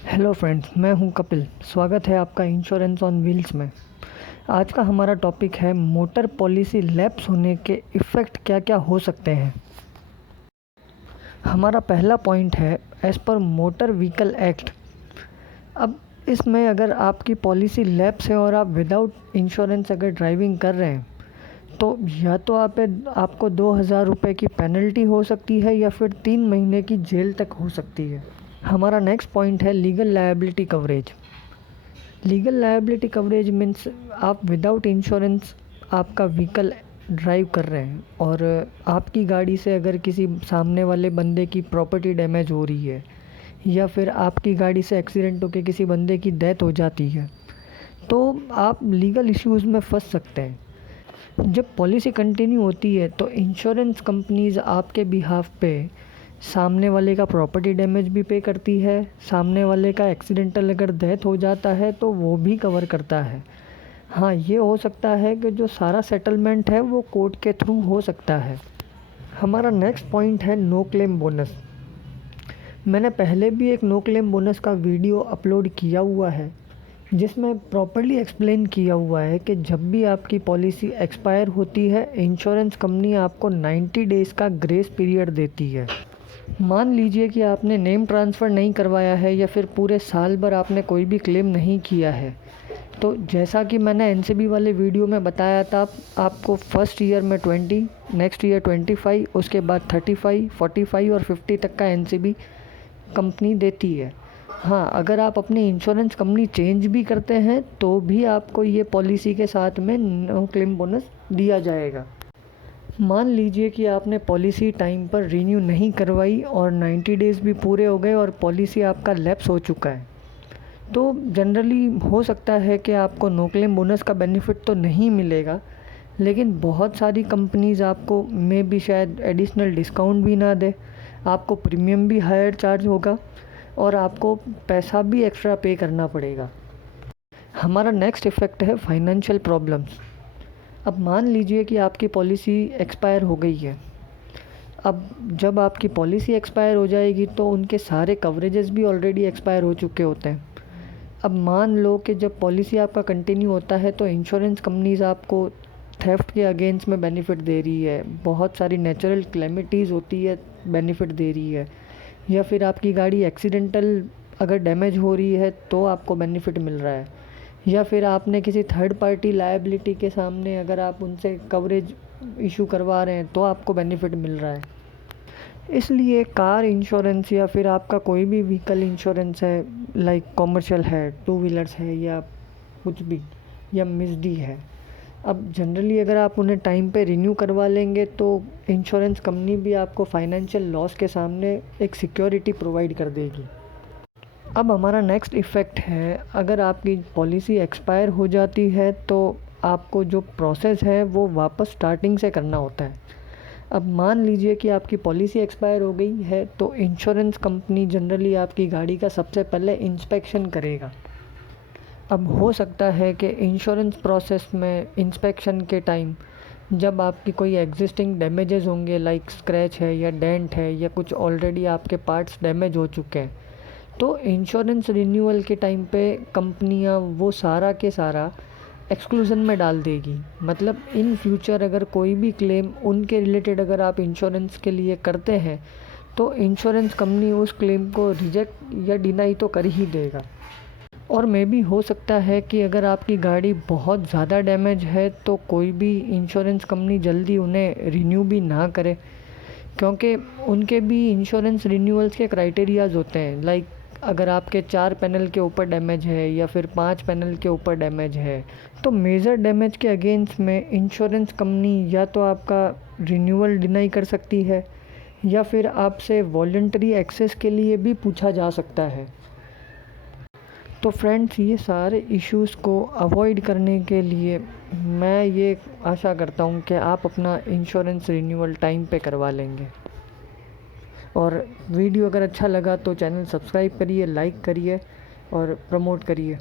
Hello friends, मैं हूं कपिल। स्वागत है आपका इंश्योरेंस ऑन व्हील्स में। आज का हमारा टॉपिक है मोटर पॉलिसी लैप्स होने के इफ़ेक्ट क्या क्या हो सकते हैं। हमारा पहला पॉइंट है as per motor vehicle act. अब इसमें अगर आपकी पॉलिसी लैप्स है और आप विदाउट इंश्योरेंस अगर ड्राइविंग कर रहे हैं तो या तो आपको 2,000 रुपये की पेनल्टी हो सकती है या फिर 3 महीने की जेल तक हो सकती है। हमारा नेक्स्ट पॉइंट है legal liability coverage. Legal liability coverage means आप विदाउट इंश्योरेंस आपका व्हीकल ड्राइव कर रहे हैं और आपकी गाड़ी से अगर किसी सामने वाले बंदे की प्रॉपर्टी डैमेज हो रही है या फिर आपकी गाड़ी से एक्सीडेंट होकर किसी बंदे की डेथ हो जाती है तो आप लीगल इश्यूज़ में फंस सकते हैं। जब पॉलिसी कंटिन्यू होती है तो इंश्योरेंस कंपनीज़ आपके बिहाफ पे सामने वाले का प्रॉपर्टी डैमेज भी पे करती है, सामने वाले का एक्सीडेंटल अगर डेथ हो जाता है तो वो भी कवर करता है। हाँ, ये हो सकता है कि जो सारा सेटलमेंट है वो कोर्ट के थ्रू हो सकता है। हमारा नेक्स्ट पॉइंट है नो क्लेम बोनस। मैंने पहले भी एक नो क्लेम बोनस का वीडियो अपलोड किया हुआ है जिसमें प्रॉपर्ली एक्सप्लेन किया हुआ है कि जब भी आपकी पॉलिसी एक्सपायर होती है इंश्योरेंस कंपनी आपको 90 डेज़ का ग्रेस पीरियड देती है। मान लीजिए कि आपने नेम ट्रांसफ़र नहीं करवाया है या फिर पूरे साल भर आपने कोई भी क्लेम नहीं किया है तो जैसा कि मैंने एनसीबी वाले वीडियो में बताया था, आपको फर्स्ट ईयर में 20, नेक्स्ट ईयर 25, उसके बाद 35, 45 और 50 तक का एनसीबी कंपनी देती है। हाँ, अगर आप अपनी इंश्योरेंस कंपनी चेंज भी करते हैं तो भी आपको ये पॉलिसी के साथ में नो क्लेम बोनस दिया जाएगा। मान लीजिए कि आपने पॉलिसी टाइम पर रीन्यू नहीं करवाई और 90 डेज़ भी पूरे हो गए और पॉलिसी आपका लैप्स हो चुका है तो जनरली हो सकता है कि आपको नो क्लेम बोनस का बेनिफिट तो नहीं मिलेगा, लेकिन बहुत सारी कंपनीज़ आपको में भी शायद एडिशनल डिस्काउंट भी ना दे, आपको प्रीमियम भी हायर चार्ज होगा और आपको पैसा भी एक्स्ट्रा पे करना पड़ेगा। हमारा नेक्स्ट इफ़ेक्ट है फाइनेंशियल प्रॉब्लम्स। अब मान लीजिए कि आपकी पॉलिसी एक्सपायर हो गई है। अब जब आपकी पॉलिसी एक्सपायर हो जाएगी तो उनके सारे कवरेजेस भी ऑलरेडी एक्सपायर हो चुके होते हैं। अब मान लो कि जब पॉलिसी आपका कंटिन्यू होता है तो इंश्योरेंस कंपनीज़ आपको थेफ्ट के अगेंस्ट में बेनिफिट दे रही है, बहुत सारी नेचुरल क्लेमिटीज़ होती है बेनिफिट दे रही है, या फिर आपकी गाड़ी एक्सीडेंटल अगर डैमेज हो रही है तो आपको बेनिफिट मिल रहा है, या फिर आपने किसी थर्ड पार्टी लायबिलिटी के सामने अगर आप उनसे कवरेज इशू करवा रहे हैं तो आपको बेनिफिट मिल रहा है। इसलिए कार इंश्योरेंस या फिर आपका कोई भी व्हीकल इंश्योरेंस है, लाइक कॉमर्शियल है, टू व्हीलर्स है या कुछ भी, या मिसडी है, अब जनरली अगर आप उन्हें टाइम पे रिन्यू करवा लेंगे तो इंश्योरेंस कंपनी भी आपको फाइनेंशियल लॉस के सामने एक सिक्योरिटी प्रोवाइड कर देगी। अब हमारा नेक्स्ट इफ़ेक्ट है, अगर आपकी पॉलिसी एक्सपायर हो जाती है तो आपको जो प्रोसेस है वो वापस स्टार्टिंग से करना होता है। अब मान लीजिए कि आपकी पॉलिसी एक्सपायर हो गई है तो इंश्योरेंस कंपनी जनरली आपकी गाड़ी का सबसे पहले इंस्पेक्शन करेगा। अब हो सकता है कि इंश्योरेंस प्रोसेस में इंस्पेक्शन के टाइम जब आपकी कोई एग्जिस्टिंग डैमेजेस होंगे, लाइक स्क्रैच है या डेंट है या कुछ ऑलरेडी आपके पार्ट्स डैमेज हो चुके हैं, तो इंश्योरेंस रिन्यूअल के टाइम पे कंपनियां वो सारा के सारा एक्सक्लूज़न में डाल देगी। मतलब इन फ्यूचर अगर कोई भी क्लेम उनके रिलेटेड अगर आप इंश्योरेंस के लिए करते हैं तो इंश्योरेंस कंपनी उस क्लेम को रिजेक्ट या डिनाई तो कर ही देगा। और मे भी हो सकता है कि अगर आपकी गाड़ी बहुत ज़्यादा डैमेज है तो कोई भी इंश्योरेंस कंपनी जल्दी उन्हें रिन्यू भी ना करे, क्योंकि उनके भी इंश्योरेंस रिन्यूअल्स के क्राइटेरियाज़ होते हैं। लाइक अगर आपके 4 पैनल के ऊपर डैमेज है या फिर 5 पैनल के ऊपर डैमेज है तो मेजर डैमेज के अगेंस्ट में इंश्योरेंस कंपनी या तो आपका रिन्यूअल डिनाई कर सकती है या फिर आपसे वॉलंटरी एक्सेस के लिए भी पूछा जा सकता है। तो फ्रेंड्स, ये सारे इश्यूज़ को अवॉइड करने के लिए मैं ये आशा करता हूँ कि आप अपना इंश्योरेंस रिन्यूअल टाइम पे करवा लेंगे। और वीडियो अगर अच्छा लगा तो चैनल सब्सक्राइब करिए, लाइक करिए और प्रमोट करिए।